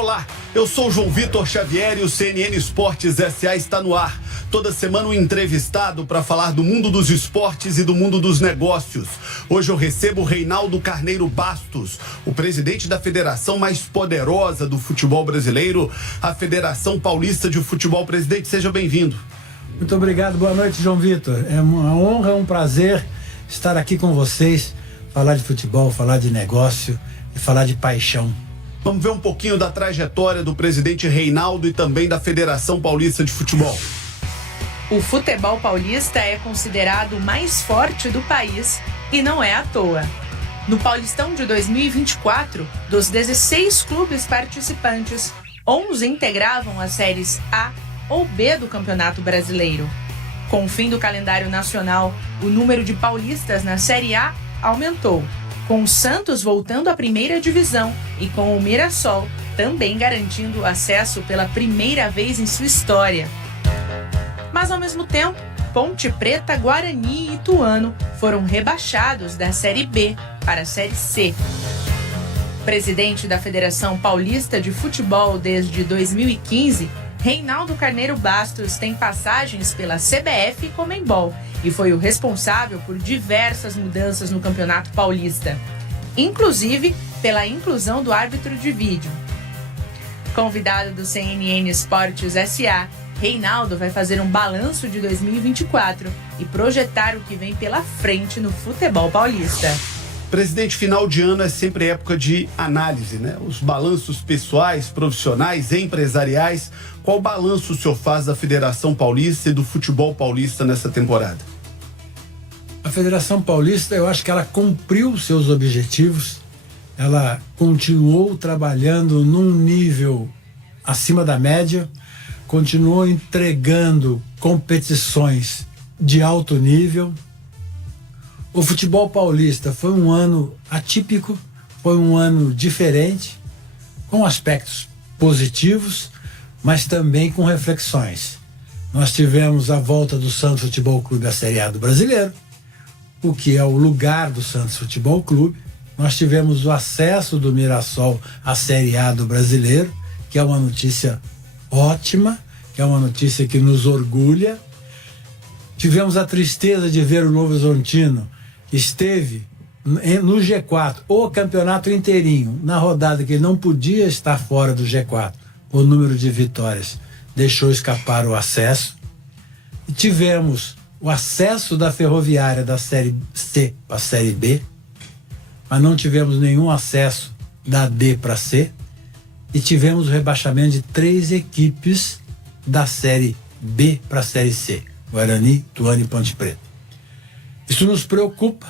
Olá, eu sou o João Vitor Xavier e o CNN Esportes S.A. está no ar. Toda semana um entrevistado para falar do mundo dos esportes e do mundo dos negócios. Hoje eu recebo o Reinaldo Carneiro Bastos, o presidente da federação mais poderosa do futebol brasileiro, a Federação Paulista de Futebol. Presidente, seja bem-vindo. Muito obrigado, boa noite, João Vitor. É uma honra, um prazer estar aqui com vocês, falar de futebol, falar de negócio e falar de paixão. Vamos ver um pouquinho da trajetória do presidente Reinaldo e também da Federação Paulista de Futebol. O futebol paulista é considerado o mais forte do país e não é à toa. No Paulistão de 2024, dos 16 clubes participantes, 11 integravam as séries A ou B do Campeonato Brasileiro. Com o fim do calendário nacional, o número de paulistas na Série A aumentou, com o Santos voltando à primeira divisão e com o Mirassol também garantindo acesso pela primeira vez em sua história. Mas, ao mesmo tempo, Ponte Preta, Guarani e Ituano foram rebaixados da Série B para a Série C. Presidente da Federação Paulista de Futebol desde 2015, Reinaldo Carneiro Bastos tem passagens pela CBF e Conmebol e foi o responsável por diversas mudanças no Campeonato Paulista, inclusive pela inclusão do árbitro de vídeo. Convidado do CNN Esportes S.A., Reinaldo vai fazer um balanço de 2024 e projetar o que vem pela frente no futebol paulista. Presidente, final de ano é sempre época de análise, né? Os balanços pessoais, profissionais, empresariais. Qual balanço o senhor faz da Federação Paulista e do futebol paulista nessa temporada? A Federação Paulista, eu acho que ela cumpriu seus objetivos, ela continuou trabalhando num nível acima da média, continuou entregando competições de alto nível. O futebol paulista foi um ano atípico, foi um ano diferente, com aspectos positivos, mas também com reflexões. Nós tivemos a volta do Santos Futebol Clube à Série A do Brasileiro, o que é o lugar do Santos Futebol Clube. Nós tivemos o acesso do Mirassol à Série A do Brasileiro, que é uma notícia ótima, que é uma notícia que nos orgulha. Tivemos a tristeza de ver o Novo Horizontino, que esteve no G4, o campeonato inteirinho, na rodada que ele não podia estar fora do G4, o número de vitórias deixou escapar o acesso. E tivemos o acesso da Ferroviária da Série C para a Série B, mas não tivemos nenhum acesso da D para C, e tivemos o rebaixamento de 3 equipes da Série B para a Série C, Guarani, Ituano e Ponte Preta. Isso nos preocupa,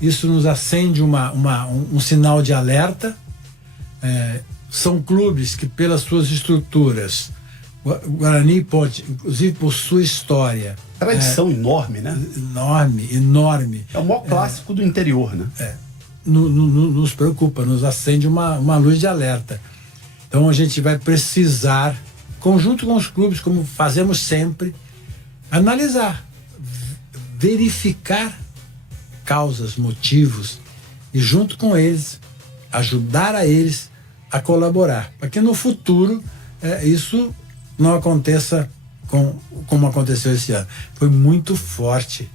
isso nos acende um sinal de alerta. São clubes que, pelas suas estruturas, Guarani e Ponte, inclusive por sua história... Tradição enorme, né? Enorme. É o maior clássico do interior, né? Nos preocupa, nos acende uma luz de alerta. Então a gente vai precisar, conjunto com os clubes, como fazemos sempre, analisar, verificar causas, motivos e, junto com eles, ajudar a eles a colaborar, para que no futuro isso não aconteça como aconteceu esse ano. Foi muito forte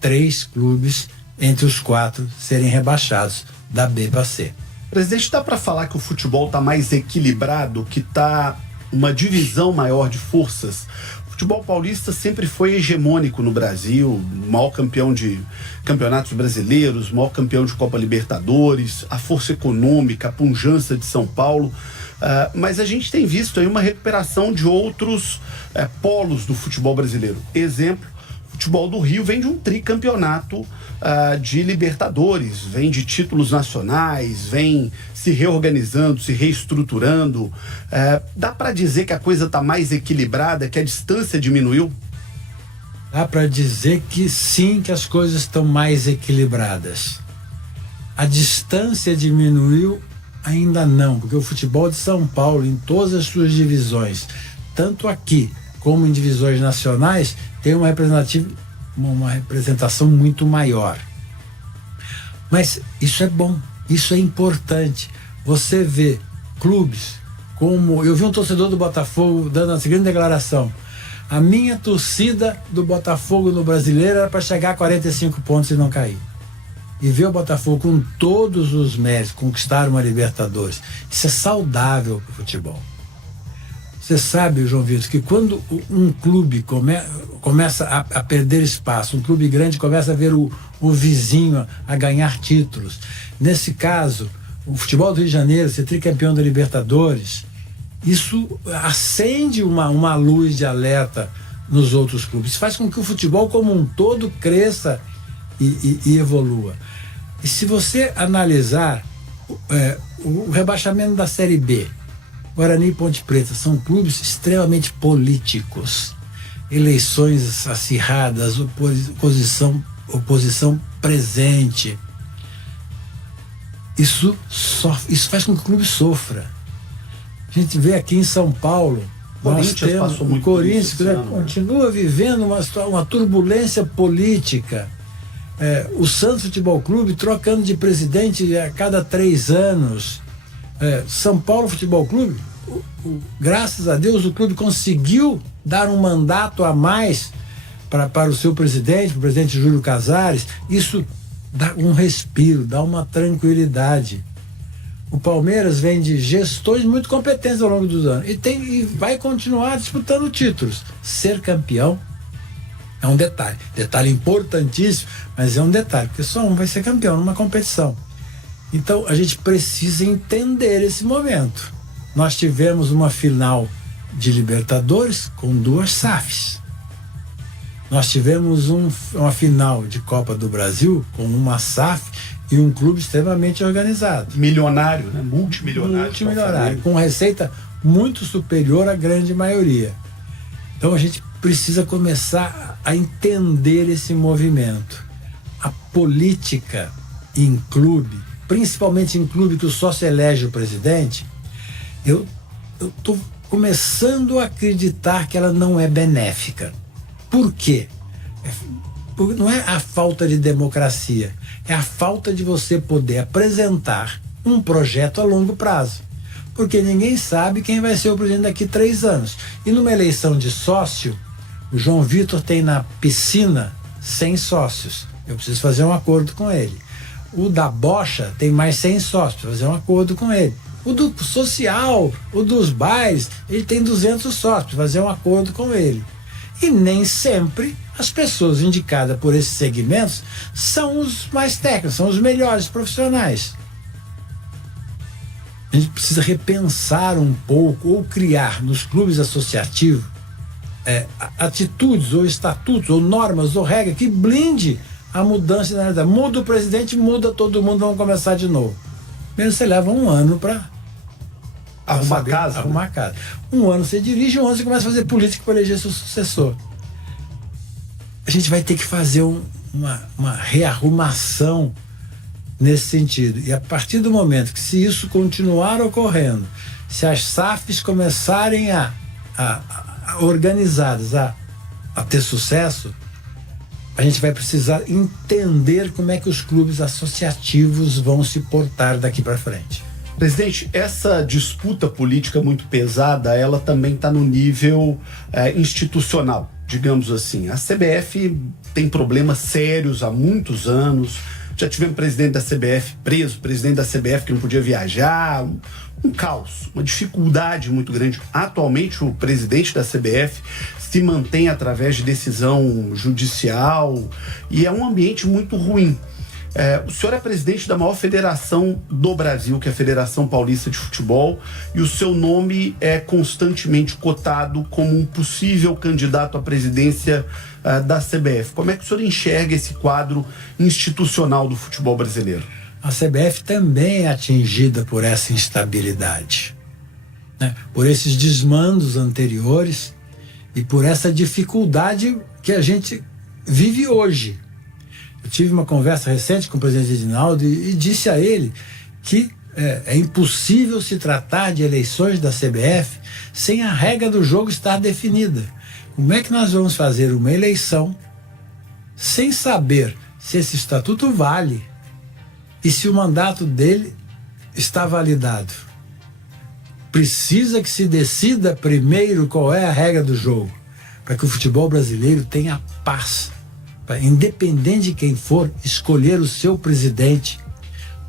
3 clubes entre os 4 serem rebaixados da B para C. Presidente, dá para falar que o futebol está mais equilibrado, que está uma divisão maior de forças? O futebol paulista sempre foi hegemônico no Brasil, maior campeão de campeonatos brasileiros, maior campeão de Copa Libertadores, a força econômica, a pujança de São Paulo. Mas a gente tem visto aí uma recuperação de outros polos do futebol brasileiro. Exemplo, o futebol do Rio vem de um tricampeonato de Libertadores, vem de títulos nacionais, vem se reorganizando, se reestruturando. Dá para dizer que a coisa está mais equilibrada, que a distância diminuiu? Dá para dizer que sim, que as coisas estão mais equilibradas. A distância diminuiu? Ainda não, porque o futebol de São Paulo, em todas as suas divisões, tanto aqui como em divisões nacionais, tem uma representação muito maior. Mas isso é bom, isso é importante. Você vê clubes como eu vi um torcedor do Botafogo dando a seguinte declaração: a minha torcida do Botafogo no Brasileiro era para chegar a 45 pontos e não cair. E ver o Botafogo com todos os méritos conquistar uma Libertadores, isso é saudável para o futebol. Você sabe, João Vitor, que quando um clube começa a perder espaço, um clube grande começa a ver o vizinho a ganhar títulos. Nesse caso, o futebol do Rio de Janeiro ser tricampeão da Libertadores, isso acende uma luz de alerta nos outros clubes. Isso faz com que o futebol como um todo cresça e evolua. E se você analisar o rebaixamento da Série B, Guarani e Ponte Preta são clubes extremamente políticos. Eleições acirradas, oposição presente. Isso faz com que o clube sofra. A gente vê aqui em São Paulo, nós temos o Corinthians, que continua vivendo uma turbulência política. O Santos Futebol Clube trocando de presidente a cada 3 anos. São Paulo Futebol Clube, graças a Deus, o clube conseguiu dar um mandato a mais para o seu presidente, o presidente Júlio Casares. Isso dá um respiro, dá uma tranquilidade. O Palmeiras vem de gestões muito competentes ao longo dos anos e vai continuar disputando títulos. Ser campeão é um detalhe importantíssimo, mas é um detalhe, porque só um vai ser campeão numa competição. Então a gente precisa entender esse momento. Nós tivemos uma final de Libertadores com 2 SAFs. Nós tivemos uma final de Copa do Brasil com uma SAF e um clube extremamente organizado. Milionário, né? Multimilionário. Com receita muito superior à grande maioria. Então a gente precisa começar a entender esse movimento. A política em clube, principalmente em clube que o sócio elege o presidente, eu estou começando a acreditar que ela não é benéfica. Por quê? Não é a falta de democracia, é a falta de você poder apresentar um projeto a longo prazo. Porque ninguém sabe quem vai ser o presidente daqui 3 anos. E numa eleição de sócio, o João Vitor tem na piscina 100 sócios. Eu preciso fazer um acordo com ele. O da bocha tem mais 100 sócios, preciso fazer um acordo com ele. O do social, o dos bailes, ele tem 200 sócios, preciso fazer um acordo com ele. E nem sempre as pessoas indicadas por esses segmentos são os mais técnicos, são os melhores profissionais. A gente precisa repensar um pouco ou criar nos clubes associativos atitudes ou estatutos ou normas ou regras que blinde a mudança da realidade. Muda o presidente, muda todo mundo, vamos começar de novo. Mesmo você leva 1 ano para arrumar a casa. 1 ano você dirige, 1 ano você começa a fazer política para eleger seu sucessor. A gente vai ter que fazer uma rearrumação nesse sentido. E a partir do momento que, se isso continuar ocorrendo, se as SAFs começarem organizadas a ter sucesso, a gente vai precisar entender como é que os clubes associativos vão se portar daqui para frente. Presidente, essa disputa política muito pesada, ela também está no nível institucional, digamos assim. A CBF tem problemas sérios há muitos anos. Já tivemos presidente da CBF preso, presidente da CBF que não podia viajar, um caos, uma dificuldade muito grande. Atualmente, o presidente da CBF se mantém através de decisão judicial e é um ambiente muito ruim. O senhor é presidente da maior federação do Brasil, que é a Federação Paulista de Futebol, e o seu nome é constantemente cotado como um possível candidato à presidência da CBF. Como é que o senhor enxerga esse quadro institucional do futebol brasileiro? A CBF também é atingida por essa instabilidade, né? Por esses desmandos anteriores e por essa dificuldade que a gente vive hoje. Eu tive uma conversa recente com o presidente Edinaldo e disse a ele que é impossível se tratar de eleições da CBF sem a regra do jogo estar definida. Como é que nós vamos fazer uma eleição sem saber se esse estatuto vale e se o mandato dele está validado? precisa que se decida primeiro qual é a regra do jogo, para que o futebol brasileiro tenha paz, para, independente de quem for, escolher o seu presidente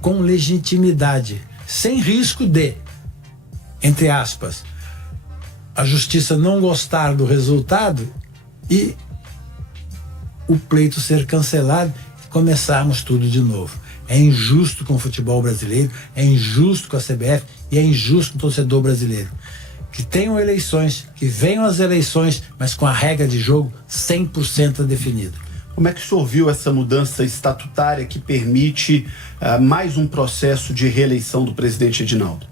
com legitimidade, sem risco de, entre aspas, a justiça não gostar do resultado e o pleito ser cancelado e começarmos tudo de novo. É injusto com o futebol brasileiro, é injusto com a CBF e é injusto com o torcedor brasileiro. Que tenham eleições, que venham as eleições, mas com a regra de jogo 100% definida. Como é que o senhor viu essa mudança estatutária que permite mais um processo de reeleição do presidente Edinaldo?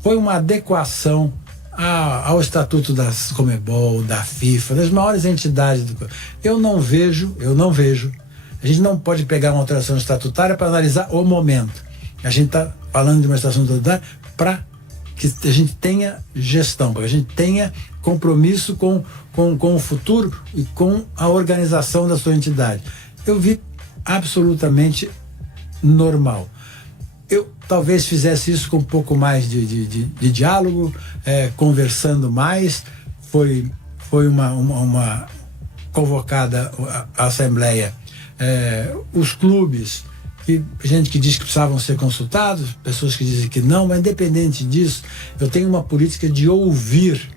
Foi uma adequação ao estatuto das Conmebol, da FIFA, das maiores entidades. Eu não vejo, a gente não pode pegar uma alteração estatutária para analisar o momento. A gente está falando de uma alteração estatutária para que a gente tenha gestão, para que a gente tenha compromisso com o futuro e com a organização da sua entidade. Eu vi absolutamente normal. Eu talvez fizesse isso com um pouco mais de diálogo, conversando mais. Foi uma convocada a Assembleia, os clubes, gente que diz que precisavam ser consultados, pessoas que dizem que não, mas independente disso, eu tenho uma política de ouvir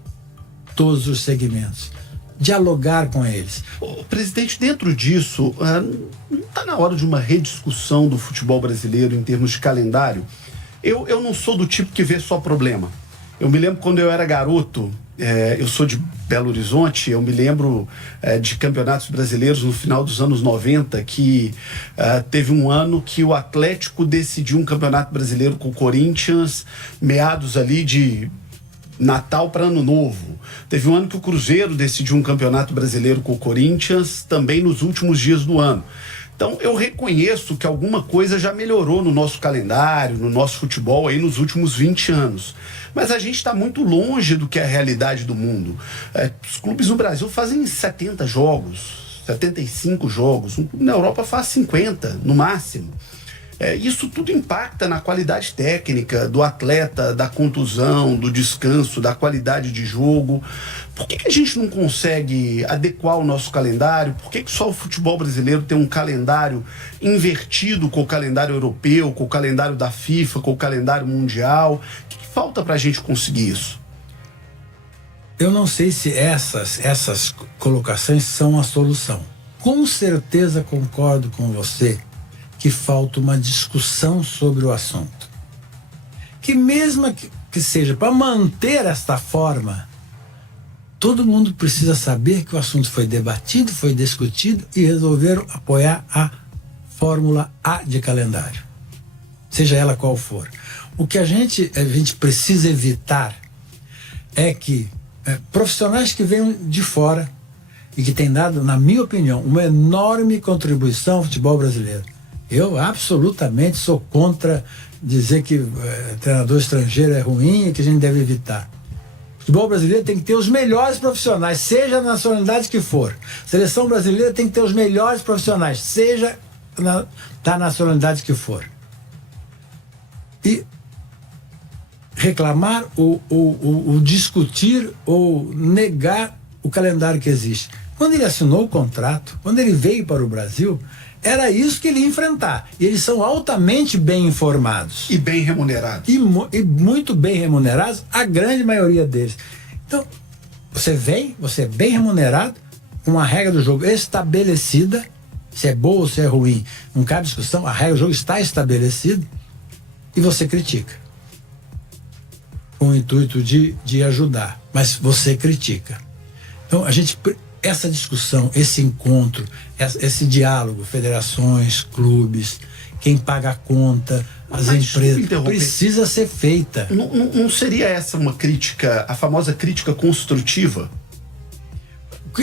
todos os segmentos, dialogar com eles. Presidente, dentro disso, não está na hora de uma rediscussão do futebol brasileiro em termos de calendário? Eu não sou do tipo que vê só problema. Eu me lembro quando eu era garoto, eu sou de Belo Horizonte, eu me lembro de campeonatos brasileiros no final dos anos 90, que teve um ano que o Atlético decidiu um campeonato brasileiro com o Corinthians, meados ali de Natal para Ano Novo. Teve um ano que o Cruzeiro decidiu um campeonato brasileiro com o Corinthians, também nos últimos dias do ano. Então eu reconheço que alguma coisa já melhorou no nosso calendário, no nosso futebol aí nos últimos 20 anos. Mas a gente está muito longe do que é a realidade do mundo. Os clubes no Brasil fazem 70 jogos, 75 jogos. Um clube na Europa faz 50, no máximo. Isso tudo impacta na qualidade técnica do atleta, da contusão, do descanso, da qualidade de jogo. Por que a gente não consegue adequar o nosso calendário? Por que só o futebol brasileiro tem um calendário invertido com o calendário europeu, com o calendário da FIFA, com o calendário mundial? O que falta para a gente conseguir isso? Eu não sei se essas colocações são a solução. Com certeza concordo com você que falta uma discussão sobre o assunto. Que mesmo que seja para manter esta forma, todo mundo precisa saber que o assunto foi debatido, foi discutido e resolveram apoiar a Fórmula A de calendário, seja ela qual for. O que a gente precisa evitar é que profissionais que venham de fora e que têm dado, na minha opinião, uma enorme contribuição ao futebol brasileiro. Eu absolutamente sou contra dizer que treinador estrangeiro é ruim e que a gente deve evitar. O futebol brasileiro tem que ter os melhores profissionais, seja a nacionalidade que for. A seleção brasileira tem que ter os melhores profissionais, seja da nacionalidade que for. E reclamar ou discutir ou negar o calendário que existe. Quando ele assinou o contrato, quando ele veio para o Brasil, era isso que ele ia enfrentar. E eles são altamente bem informados. E bem remunerados. E muito bem remunerados, a grande maioria deles. Então, você é bem remunerado, com uma regra do jogo estabelecida, se é boa ou se é ruim, não cabe discussão, a regra do jogo está estabelecida, e você critica. Com o intuito de ajudar, mas você critica. Então, essa discussão, esse encontro, esse diálogo, federações, clubes, quem paga a conta, as empresas, precisa ser feita. Não seria essa uma crítica, a famosa crítica construtiva?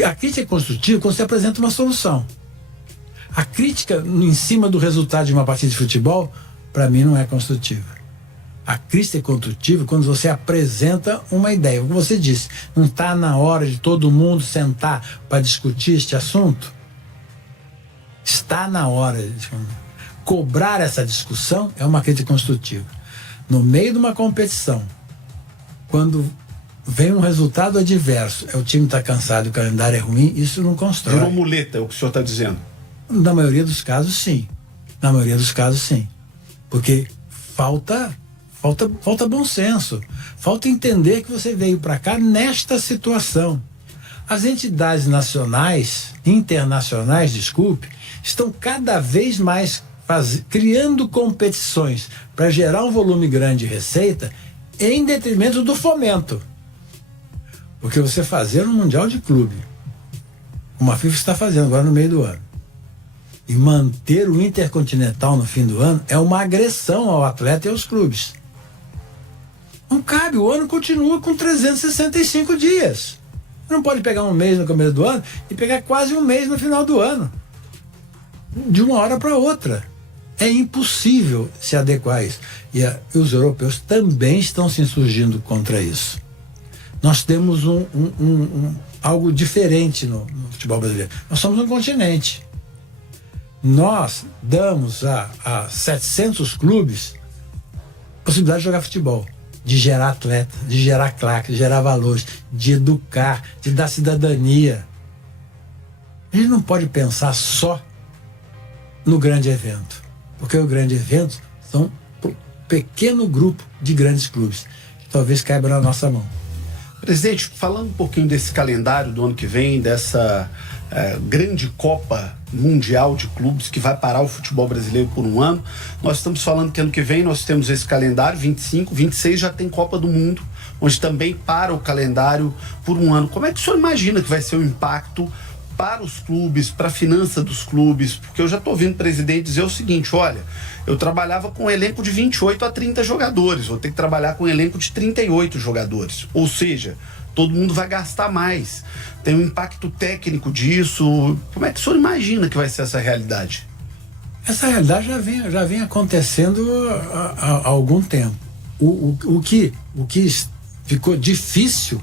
A crítica é construtiva quando você apresenta uma solução. A crítica em cima do resultado de uma partida de futebol, para mim, não é construtiva. A crítica é construtiva quando você apresenta uma ideia. Como você disse, não está na hora de todo mundo sentar para discutir este assunto? Está na hora de cobrar essa discussão, é uma crítica construtiva. No meio de uma competição, quando vem um resultado adverso, o time está cansado, o calendário é ruim, isso não constrói. Virou muleta, é o que o senhor está dizendo. Na maioria dos casos, sim. Na maioria dos casos, sim. Porque falta bom senso. Falta entender que você veio para cá nesta situação. As entidades nacionais, internacionais, desculpe, estão cada vez mais criando competições para gerar um volume grande de receita em detrimento do fomento. Porque você fazer um Mundial de Clube, como a FIFA está fazendo agora no meio do ano, e manter o Intercontinental no fim do ano é uma agressão ao atleta e aos clubes. Não cabe, o ano continua com 365 dias. Não pode pegar um mês no começo do ano e pegar quase um mês no final do ano. De uma hora para outra. É impossível se adequar a isso. E os europeus também estão se insurgindo contra isso. Nós temos algo diferente no futebol brasileiro. Nós somos um continente. Nós damos a 700 clubes possibilidade de jogar futebol, de gerar atleta, de gerar claque, de gerar valores, de educar, de dar cidadania. A gente não pode pensar só no grande evento, porque o grande evento são um pequeno grupo de grandes clubes, que talvez caiba na nossa mão. Presidente, falando um pouquinho desse calendário do ano que vem, dessa grande Copa Mundial de Clubes que vai parar o futebol brasileiro por um ano, nós estamos falando que ano que vem nós temos esse calendário, 25, 26 já tem Copa do Mundo, onde também para o calendário por um ano. Como é que o senhor imagina que vai ser o impacto para os clubes, para a finança dos clubes? Porque eu já estou ouvindo o presidente dizer o seguinte: olha, eu trabalhava com um elenco de 28 a 30 jogadores, vou ter que trabalhar com um elenco de 38 jogadores. Ou seja, todo mundo vai gastar mais. Tem um impacto técnico disso. Como é que o senhor imagina que vai ser essa realidade? Essa realidade já vem acontecendo há algum tempo. O que ficou difícil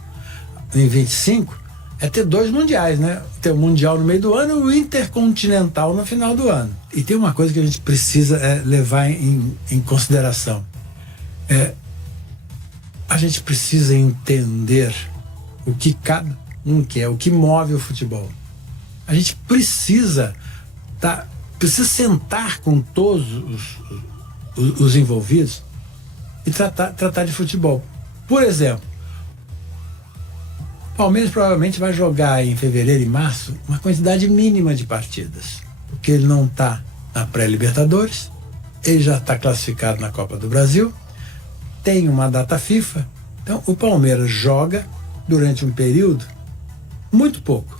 em 25 é ter 2 mundiais, né? Ter o Mundial no meio do ano e o Intercontinental no final do ano. E tem uma coisa que a gente precisa levar em consideração. A gente precisa entender o que cada um quer, o que move o futebol. A gente precisa sentar com todos os envolvidos e tratar de futebol. Por exemplo, o Palmeiras provavelmente vai jogar em fevereiro e março uma quantidade mínima de partidas, porque ele não está na pré-Libertadores, ele já está classificado na Copa do Brasil, tem uma data FIFA, então o Palmeiras joga durante um período muito pouco.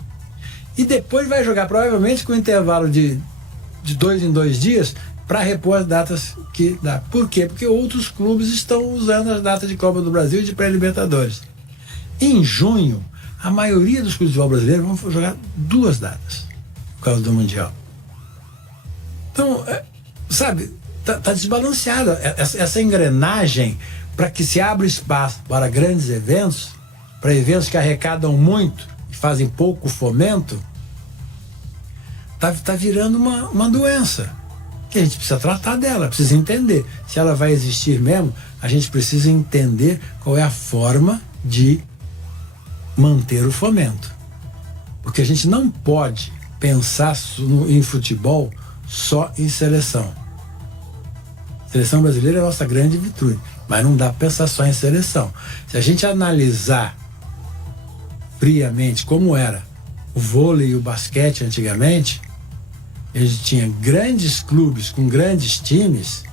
E depois vai jogar provavelmente com um intervalo de 2 em 2 dias para repor as datas que dá. Por quê? Porque outros clubes estão usando as datas de Copa do Brasil e de pré-Libertadores. Em junho, a maioria dos clubes de futebol brasileiro vão jogar 2 datas por causa do Mundial. Então, sabe, tá desbalanceada essa engrenagem para que se abra espaço para grandes eventos, para eventos que arrecadam muito e fazem pouco fomento. Tá virando uma doença que a gente precisa tratar dela, precisa entender. Se ela vai existir mesmo, a gente precisa entender qual é a forma de manter o fomento. Porque a gente não pode pensar em futebol só em seleção. Seleção brasileira é a nossa grande virtude, mas não dá para pensar só em seleção. Se a gente analisar friamente como era o vôlei e o basquete antigamente, a gente tinha grandes clubes com grandes times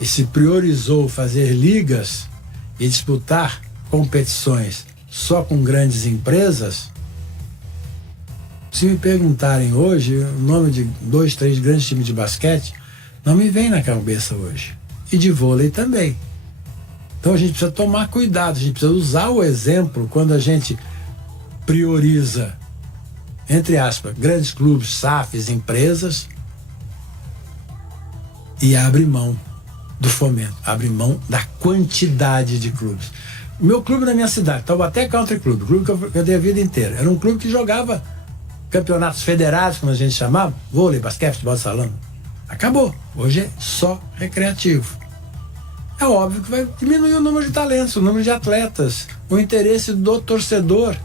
e se priorizou fazer ligas e disputar competições só com grandes empresas. Se me perguntarem hoje o nome de 2, 3 grandes times de basquete, não me vem na cabeça hoje. E de vôlei também. Então a gente precisa tomar cuidado, a gente precisa usar o exemplo quando a gente prioriza, entre aspas, grandes clubes, SAFs, empresas, e abre mão do fomento, abre mão da quantidade de clubes. O meu clube na minha cidade, Taubaté Country Club, o clube que eu dei a vida inteira, era um clube que jogava campeonatos federados, como a gente chamava, vôlei, basquete, futebol de salão. Acabou. Hoje é só recreativo. é óbvio que vai diminuir o número de talentos, o número de atletas, o interesse do torcedor.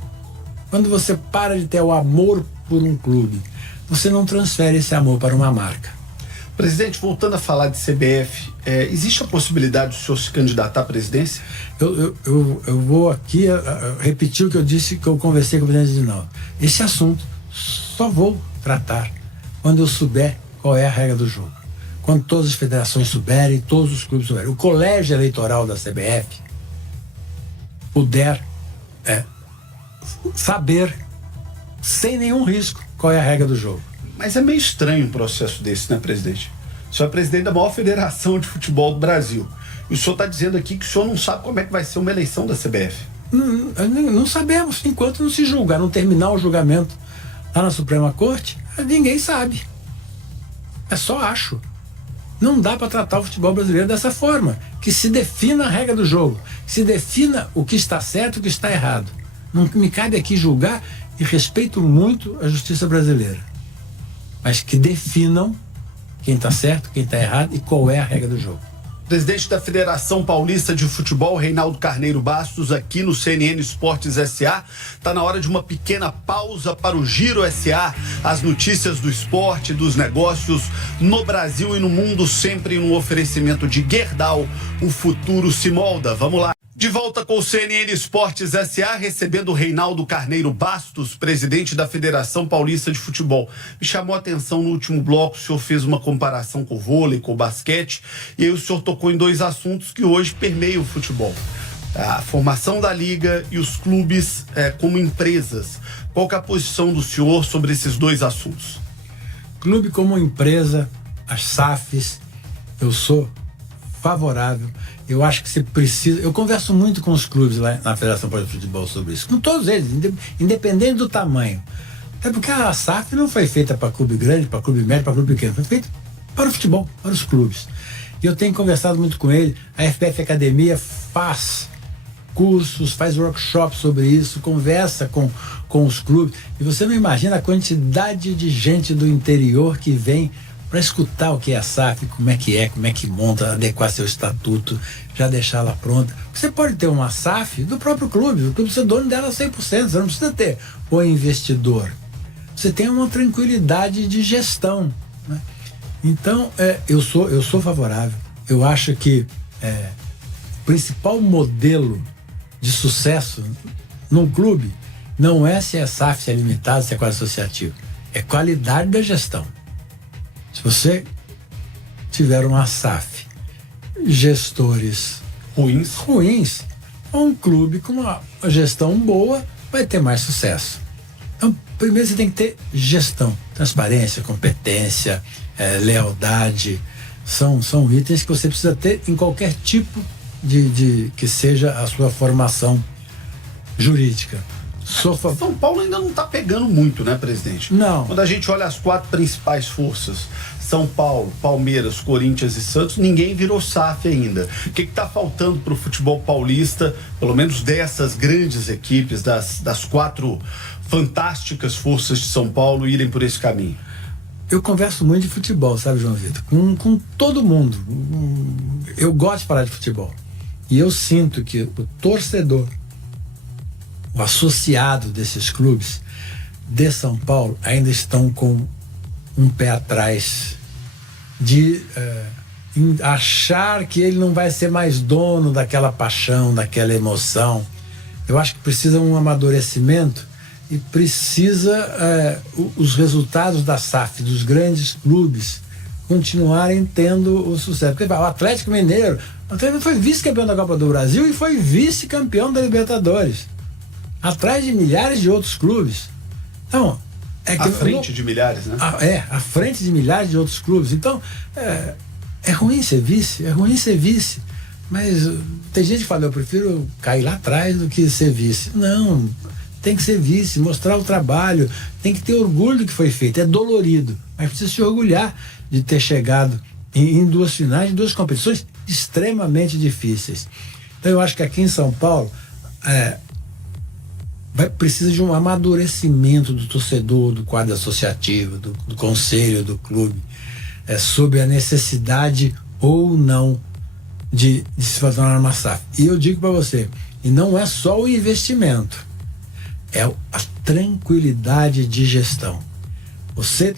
Quando você para de ter o amor por um clube, você não transfere esse amor para uma marca. Presidente, voltando a falar de CBF, existe a possibilidade do senhor se candidatar à presidência? Eu vou aqui repetir o que eu disse, que eu conversei com o presidente Edinaldo. Esse assunto só vou tratar quando eu souber qual é a regra do jogo. Quando todas as federações souberem, todos os clubes souberem. O colégio eleitoral da CBF puder saber, sem nenhum risco, qual é a regra do jogo. Mas é meio estranho um processo desse, né, presidente? O senhor é presidente da maior federação de futebol do Brasil. E o senhor está dizendo aqui que o senhor não sabe como é que vai ser uma eleição da CBF. Não sabemos. Enquanto não se julgar, não terminar o julgamento lá na Suprema Corte, ninguém sabe. É só acho. Não dá para tratar o futebol brasileiro dessa forma. Que se defina a regra do jogo. Que se defina o que está certo e o que está errado. Não me cabe aqui julgar, e respeito muito a justiça brasileira. Mas que definam quem está certo, quem está errado e qual é a regra do jogo. Presidente da Federação Paulista de Futebol, Reinaldo Carneiro Bastos, aqui no CNN Esportes S.A. Está na hora de uma pequena pausa para o Giro S.A. As notícias do esporte, dos negócios no Brasil e no mundo, sempre no oferecimento de Gerdau. O futuro se molda. Vamos lá. De volta com o CNN Esportes S.A., recebendo o Reinaldo Carneiro Bastos, presidente da Federação Paulista de Futebol. Me chamou a atenção no último bloco, o senhor fez uma comparação com o vôlei, com o basquete, e aí o senhor tocou em dois assuntos que hoje permeiam o futebol. A formação da liga e os clubes como empresas. Qual que é a posição do senhor sobre esses dois assuntos? Clube como empresa, as SAFs, eu sou favorável. Eu acho que você precisa... Eu converso muito com os clubes lá na Federação Paulista de Futebol sobre isso. Com todos eles, independente do tamanho. Até porque a SAF não foi feita para clube grande, para clube médio, para clube pequeno. Foi feita para o futebol, para os clubes. E eu tenho conversado muito com ele. A FPF Academia faz cursos, faz workshops sobre isso, conversa com os clubes. E você não imagina a quantidade de gente do interior que vem para escutar o que é a SAF, como é que monta, adequar seu estatuto, já deixá-la pronta. Você pode ter uma SAF do próprio clube, o clube precisa ser dono dela 100%, você não precisa ter o investidor. Você tem uma tranquilidade de gestão, né? Então, eu sou favorável. Eu acho que o principal modelo de sucesso num clube não é se é SAF, se é limitado, se é quase associativo. É qualidade da gestão. Se você tiver uma SAF, gestores ruins, um clube com uma gestão boa vai ter mais sucesso. Então, primeiro você tem que ter gestão, transparência, competência, lealdade. São itens que você precisa ter em qualquer tipo de que seja a sua formação jurídica. São Paulo ainda não está pegando muito, né, presidente? Não. Quando a gente olha as quatro principais forças, São Paulo, Palmeiras, Corinthians e Santos, ninguém virou SAF ainda. O que está faltando para o futebol paulista, pelo menos dessas grandes equipes, das quatro fantásticas forças de São Paulo, irem por esse caminho? Eu converso muito de futebol, sabe, João Vitor? Com todo mundo. Eu gosto de falar de futebol. E eu sinto que o torcedor, o associado desses clubes de São Paulo ainda estão com um pé atrás de achar que ele não vai ser mais dono daquela paixão, daquela emoção. Eu acho que precisa um amadurecimento e precisa os resultados da SAF, dos grandes clubes, continuarem tendo o sucesso. Porque o Atlético Mineiro foi vice-campeão da Copa do Brasil e foi vice-campeão da Libertadores, atrás de milhares de outros clubes. Então, à frente de milhares, né? À frente de milhares de outros clubes. Então, é ruim ser vice, mas tem gente que fala, eu prefiro cair lá atrás do que ser vice. Não, tem que ser vice, mostrar o trabalho, tem que ter orgulho do que foi feito. É dolorido, mas precisa se orgulhar de ter chegado em duas finais, em duas competições extremamente difíceis. Então, eu acho que aqui em São Paulo precisa de um amadurecimento do torcedor, do quadro associativo, do conselho, do clube, sobre a necessidade ou não de se tornar uma SAF. E eu digo para você, e não é só o investimento, é a tranquilidade de gestão. Você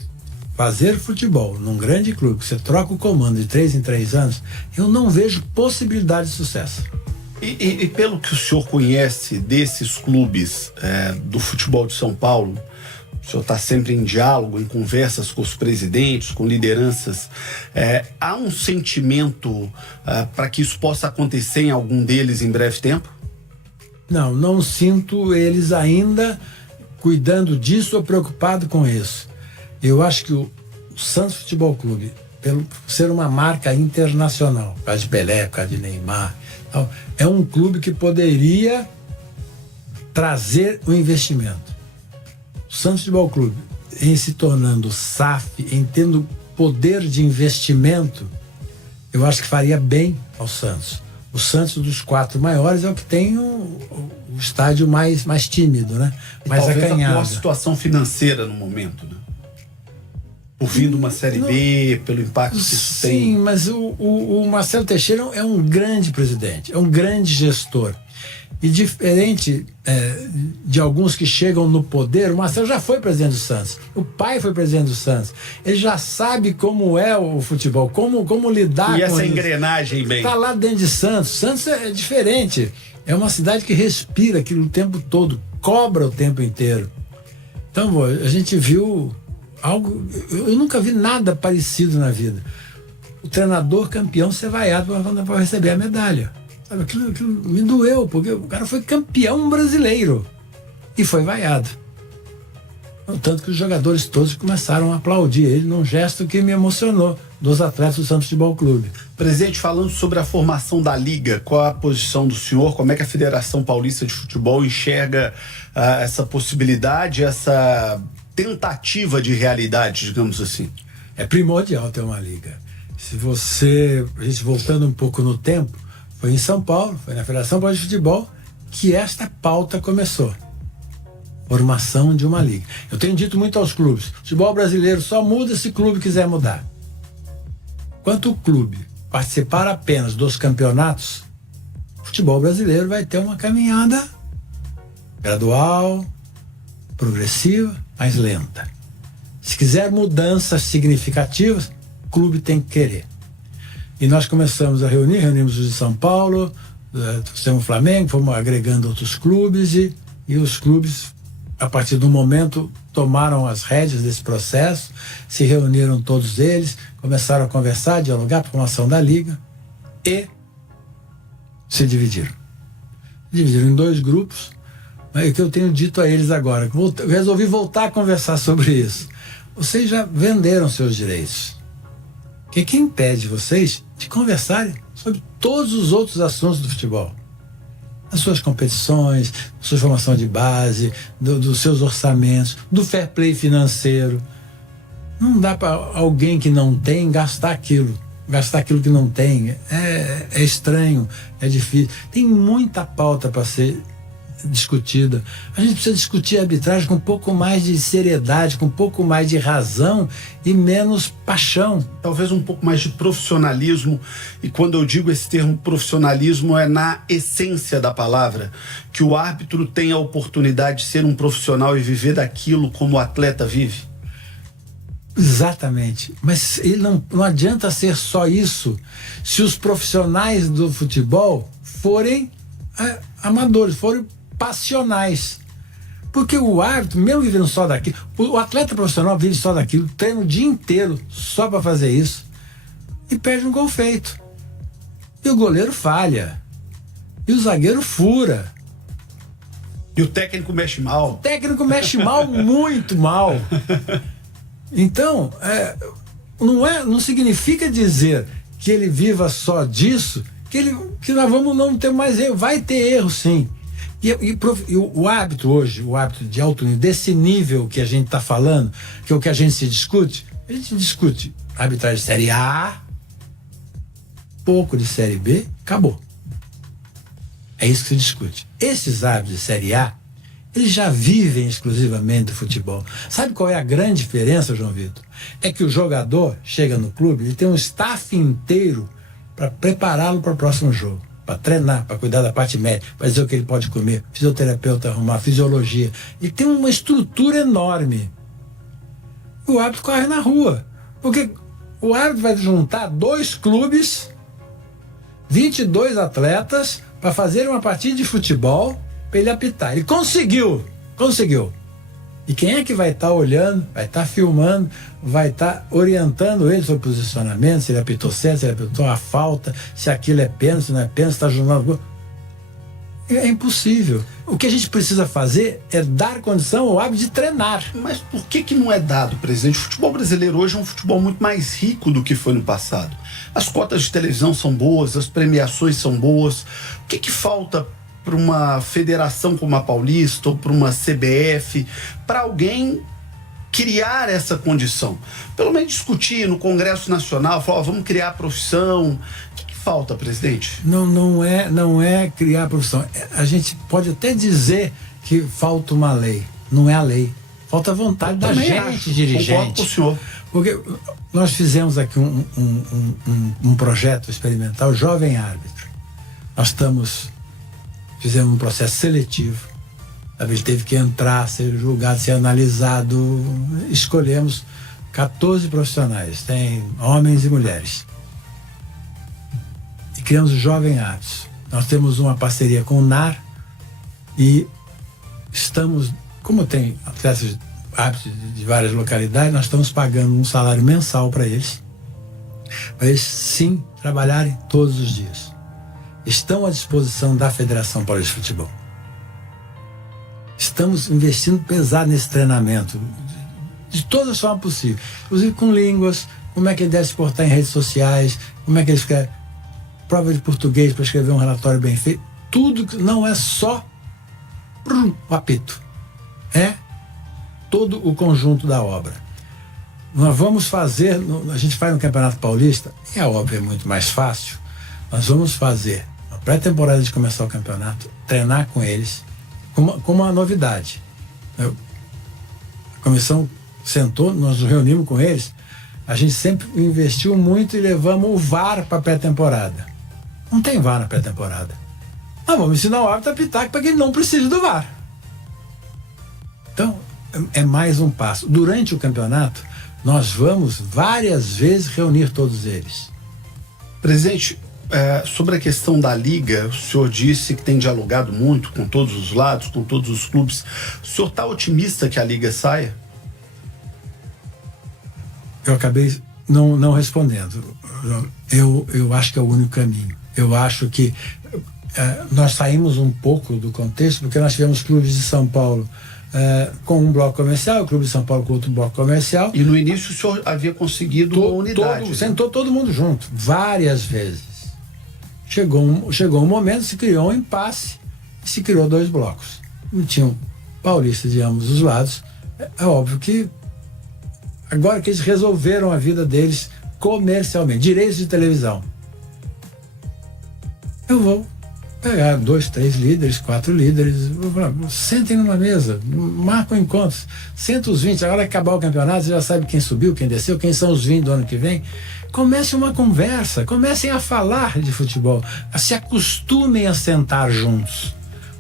fazer futebol num grande clube, você troca o comando de 3 em 3 anos, eu não vejo possibilidade de sucesso. E pelo que o senhor conhece desses clubes do futebol de São Paulo, o senhor está sempre em diálogo, em conversas com os presidentes, com lideranças, há um sentimento para que isso possa acontecer em algum deles em breve tempo? Não sinto eles ainda cuidando disso ou preocupado com isso. Eu acho que o Santos Futebol Clube, pelo ser uma marca internacional, por causa de Pelé, por causa de Neymar, é um clube que poderia trazer o investimento. O Santos Futebol Clube, em se tornando SAF, em tendo poder de investimento, eu acho que faria bem ao Santos. O Santos, dos 4 maiores, é o que tem o estádio mais tímido, né? Mais acanhado. Talvez a pior situação financeira no momento, né? Por vindo uma Série B, pelo impacto que isso tem. Sim, mas o Marcelo Teixeira é um grande presidente, é um grande gestor. E diferente de alguns que chegam no poder, o Marcelo já foi presidente do Santos, o pai foi presidente do Santos. Ele já sabe como é o futebol, como lidar com isso. E essa engrenagem, bem. Está lá dentro de Santos. Santos é diferente. É uma cidade que respira aquilo o tempo todo, cobra o tempo inteiro. Então, a gente viu algo. Eu nunca vi nada parecido na vida. O treinador campeão ser vaiado para receber a medalha. Sabe, aquilo me doeu, porque o cara foi campeão brasileiro e foi vaiado. Tanto que os jogadores todos começaram a aplaudir ele num gesto que me emocionou, dos atletas do Santos Futebol Clube. Presidente, falando sobre a formação da Liga, qual a posição do senhor? Como é que a Federação Paulista de Futebol enxerga essa possibilidade, essa tentativa de realidade, digamos assim? É primordial ter uma Liga. A gente voltando um pouco no tempo, foi em São Paulo, foi na Federação Paulista de Futebol que esta pauta começou. Formação de uma liga. Eu tenho dito muito aos clubes, o futebol brasileiro só muda se o clube quiser mudar. Enquanto o clube participar apenas dos campeonatos, o futebol brasileiro vai ter uma caminhada gradual, progressiva, mais lenta. Se quiser mudanças significativas, o clube tem que querer. E nós começamos a reunimos os de São Paulo, temos o Flamengo, fomos agregando outros clubes e os clubes, a partir do momento, tomaram as rédeas desse processo, se reuniram todos eles, começaram a conversar, dialogar para a formação da Liga e se dividiram. Dividiram em 2 grupos, mas o que eu tenho dito a eles agora, eu resolvi voltar a conversar sobre isso. Vocês já venderam seus direitos. O que impede vocês de conversarem sobre todos os outros assuntos do futebol? Das suas competições, da sua formação de base, dos seus orçamentos, do fair play financeiro. Não dá para alguém que não tem gastar aquilo que não tem. É estranho, é difícil. Tem muita pauta para ser discutida. A gente precisa discutir a arbitragem com um pouco mais de seriedade, com um pouco mais de razão e menos paixão. Talvez um pouco mais de profissionalismo, e quando eu digo esse termo profissionalismo é na essência da palavra, que o árbitro tenha a oportunidade de ser um profissional e viver daquilo como o atleta vive. Exatamente, mas ele não adianta ser só isso se os profissionais do futebol forem amadores, forem passionais. Porque o árbitro, mesmo vivendo só daquilo, o atleta profissional vive só daquilo, treina o dia inteiro só para fazer isso e perde um gol feito. E o goleiro falha. E o zagueiro fura. E o técnico mexe mal. O técnico mexe mal, muito mal. Então, não significa dizer que ele viva só disso, que nós vamos não ter mais erro. Vai ter erro, sim. E o árbitro hoje, o árbitro de alto nível, desse nível que a gente está falando, que é o que a gente discute arbitragem de Série A, pouco de Série B, acabou. É isso que se discute. Esses árbitros de Série A, eles já vivem exclusivamente do futebol. Sabe qual é a grande diferença, João Vitor? É que o jogador chega no clube, ele tem um staff inteiro para prepará-lo para o próximo jogo, para treinar, para cuidar da parte médica, para dizer o que ele pode comer, fisioterapeuta arrumar, fisiologia. E tem uma estrutura enorme. O árbitro corre na rua, porque o árbitro vai juntar 2 clubes, 22 atletas, para fazer uma partida de futebol, para ele apitar. Ele conseguiu. E quem é que vai estar olhando, vai estar filmando, vai estar orientando ele sobre posicionamento, se ele apitou certo, se ele apitou a falta, se aquilo é pênalti, se não é pênalti, se está jogando. É impossível. O que a gente precisa fazer é dar condição ao árbitro de treinar. Mas por que não é dado, presidente? O futebol brasileiro hoje é um futebol muito mais rico do que foi no passado. As cotas de televisão são boas, as premiações são boas. O que falta para uma federação como a Paulista ou para uma CBF, para alguém criar essa condição? Pelo menos discutir no Congresso Nacional, falar, vamos criar a profissão. O que falta, presidente? Não é criar a profissão. A gente pode até dizer que falta uma lei. Não é a lei. Falta a vontade da gente, dirigente. Concordo com o senhor. Porque nós fizemos aqui um projeto experimental, Jovem Árbitro. Fizemos um processo seletivo. Ele teve que entrar, ser julgado, ser analisado. Escolhemos 14 profissionais, tem homens e mulheres. E criamos o Jovem Árbitros. Nós temos uma parceria com o NAR e estamos, como tem atletas árbitros de várias localidades, nós estamos pagando um salário mensal para eles sim trabalharem todos os dias. Estão à disposição da Federação Paulista de Futebol. Estamos investindo pesado nesse treinamento, de todas as formas possíveis, inclusive com línguas, como é que ele deve se portar em redes sociais, como é que ele escreve, prova de português para escrever um relatório bem feito. Tudo que não é só o apito, é todo o conjunto da obra. Nós vamos fazer, a gente faz no Campeonato Paulista, e a obra é muito mais fácil. Nós vamos fazer, na pré-temporada de começar o campeonato, treinar com eles, com uma novidade. A comissão sentou, nós nos reunimos com eles, a gente sempre investiu muito e levamos o VAR para a pré-temporada. Não tem VAR na pré-temporada. Nós vamos ensinar o árbitro a apitar para que ele não precise do VAR. Então, é mais um passo. Durante o campeonato, nós vamos várias vezes reunir todos eles. Presidente, sobre a questão da Liga, o senhor disse que tem dialogado muito com todos os lados, com todos os clubes. O senhor está otimista que a Liga saia? Eu acabei não respondendo. Eu acho que é o único caminho. Eu acho que nós saímos um pouco do contexto, porque nós tivemos clubes de São Paulo com um bloco comercial, o Clube de São Paulo com outro bloco comercial. E no início o senhor havia conseguido uma unidade. Sentou todo mundo junto, várias vezes. Chegou um momento, se criou um impasse e se criou 2 blocos. Não tinham paulistas de ambos os lados. É óbvio que agora que eles resolveram a vida deles comercialmente, direitos de televisão, eu vou pegar 2, 3 líderes, 4 líderes, vou falar, sentem numa mesa, marcam encontros, senta os 20, agora que acabar o campeonato, você já sabe quem subiu, quem desceu, quem são os 20 do ano que vem. Comece uma conversa, comecem a falar de futebol, se acostumem a sentar juntos.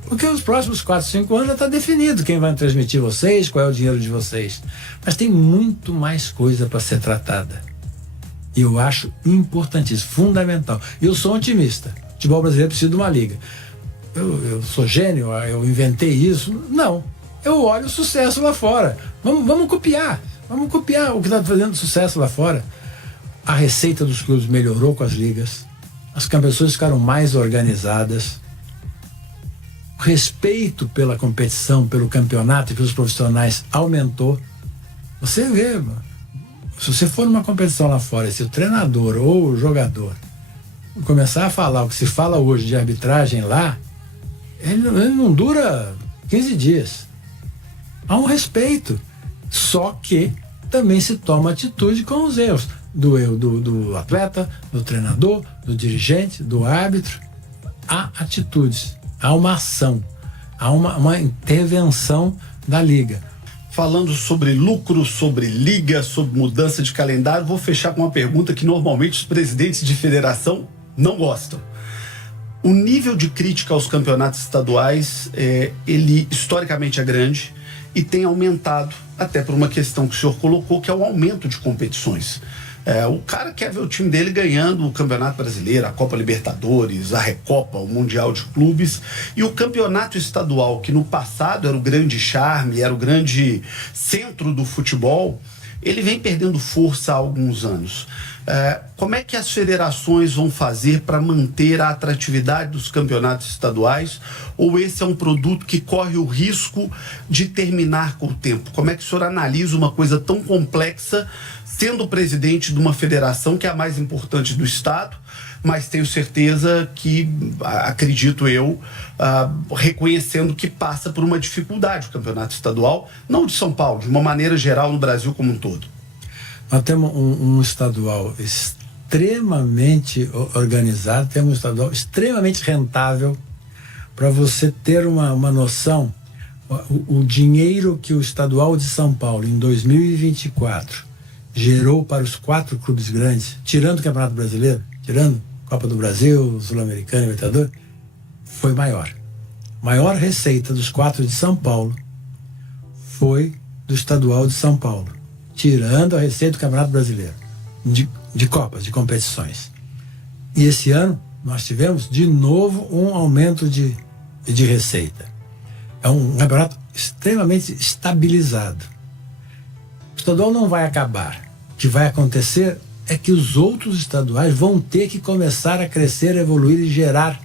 Porque os próximos 4, 5 anos já está definido quem vai transmitir vocês, qual é o dinheiro de vocês. Mas tem muito mais coisa para ser tratada. E eu acho importantíssimo, fundamental. Eu sou otimista. O futebol brasileiro precisa de uma liga. Eu sou gênio, eu inventei isso. Não. Eu olho o sucesso lá fora. Vamos copiar. Vamos copiar o que está fazendo sucesso lá fora. A receita dos clubes melhorou com as ligas. As competições ficaram mais organizadas. O respeito pela competição, pelo campeonato e pelos profissionais aumentou. Você vê, se você for numa competição lá fora, se o treinador ou o jogador começar a falar o que se fala hoje de arbitragem lá, ele não dura 15 dias. Há um respeito. Só que também se toma atitude com os erros do atleta, do treinador, do dirigente, do árbitro. Há atitudes, há uma ação, há uma intervenção da liga. Falando sobre lucro, sobre liga, sobre mudança de calendário, vou fechar com uma pergunta que normalmente os presidentes de federação não gostam. O nível de crítica aos campeonatos estaduais, ele historicamente é grande e tem aumentado, até por uma questão que o senhor colocou, que é o aumento de competições. O cara quer ver o time dele ganhando o Campeonato Brasileiro, a Copa Libertadores, a Recopa, o Mundial de Clubes. E o campeonato estadual, que no passado era o grande charme, era o grande centro do futebol, ele vem perdendo força há alguns anos. Como é que as federações vão fazer para manter a atratividade dos campeonatos estaduais? Ou esse é um produto que corre o risco de terminar com o tempo? Como é que o senhor analisa uma coisa tão complexa, sendo presidente de uma federação que é a mais importante do estado, mas tenho certeza que, acredito eu, reconhecendo que passa por uma dificuldade o campeonato estadual, não de São Paulo, de uma maneira geral no Brasil como um todo? Nós temos um estadual extremamente organizado, temos um estadual extremamente rentável. Para você ter uma noção, o dinheiro que o estadual de São Paulo em 2024 gerou para os 4 clubes grandes, tirando o Campeonato Brasileiro, tirando Copa do Brasil, Sul-Americana e Libertadores, foi maior. Maior receita dos 4 de São Paulo foi do estadual de São Paulo, tirando a receita do Campeonato Brasileiro, de Copas, de competições. E esse ano nós tivemos de novo um aumento de receita. É um campeonato extremamente estabilizado. O estadual não vai acabar. O que vai acontecer é que os outros estaduais vão ter que começar a crescer, evoluir e gerar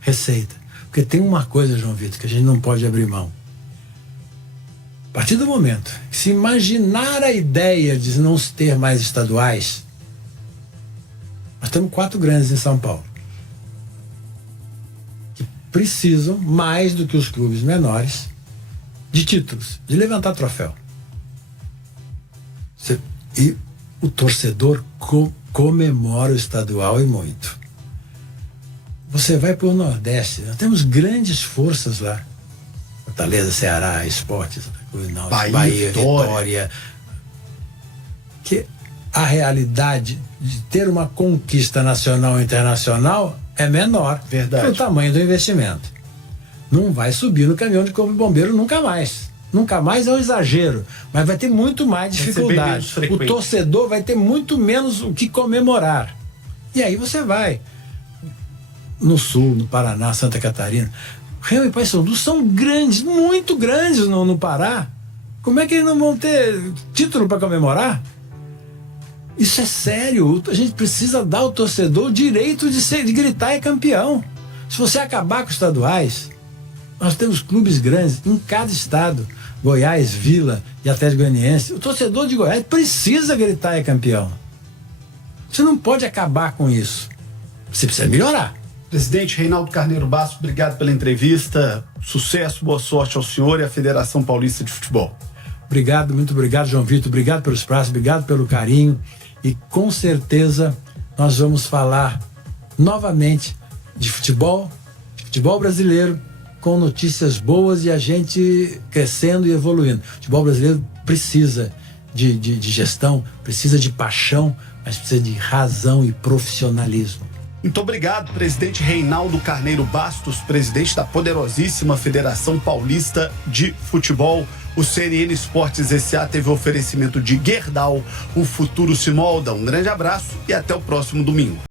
receita. Porque tem uma coisa, João Vitor, que a gente não pode abrir mão. A partir do momento que se imaginar a ideia de não se ter mais estaduais, nós temos 4 grandes em São Paulo, que precisam, mais do que os clubes menores, de títulos, de levantar troféu. E o torcedor comemora o estadual e muito. Você vai para o Nordeste, nós temos grandes forças lá. Fortaleza, Ceará, Sport, Bahia, Vitória. Que a realidade de ter uma conquista nacional e internacional é menor. Verdade. Pelo tamanho do investimento. Não vai subir no caminhão de corpo de bombeiro nunca mais. Nunca mais é um exagero, mas vai ter muito mais dificuldade. O torcedor vai ter muito menos o que comemorar. E aí você vai no Sul, no Paraná, Santa Catarina. Remo e Paysandu são grandes, muito grandes no Pará. Como é que eles não vão ter título para comemorar? Isso é sério. A gente precisa dar ao torcedor o direito de gritar é campeão. Se você acabar com os estaduais, nós temos clubes grandes em cada estado. Goiás, Vila e Atlético Goianiense. O torcedor de Goiás precisa gritar é campeão. Você não pode acabar com isso. Você precisa melhorar. Presidente Reinaldo Carneiro Bastos, obrigado pela entrevista. Sucesso, boa sorte ao senhor e à Federação Paulista de Futebol. Obrigado, muito obrigado, João Vitor. Obrigado pelo espaço, obrigado pelo carinho. E com certeza nós vamos falar novamente de futebol brasileiro, com notícias boas e a gente crescendo e evoluindo. O futebol brasileiro precisa de gestão, precisa de paixão, mas precisa de razão e profissionalismo. Muito obrigado, presidente Reinaldo Carneiro Bastos, presidente da poderosíssima Federação Paulista de Futebol. O CNN Esportes S.A. teve o oferecimento de Gerdau. O futuro se molda. Um grande abraço e até o próximo domingo.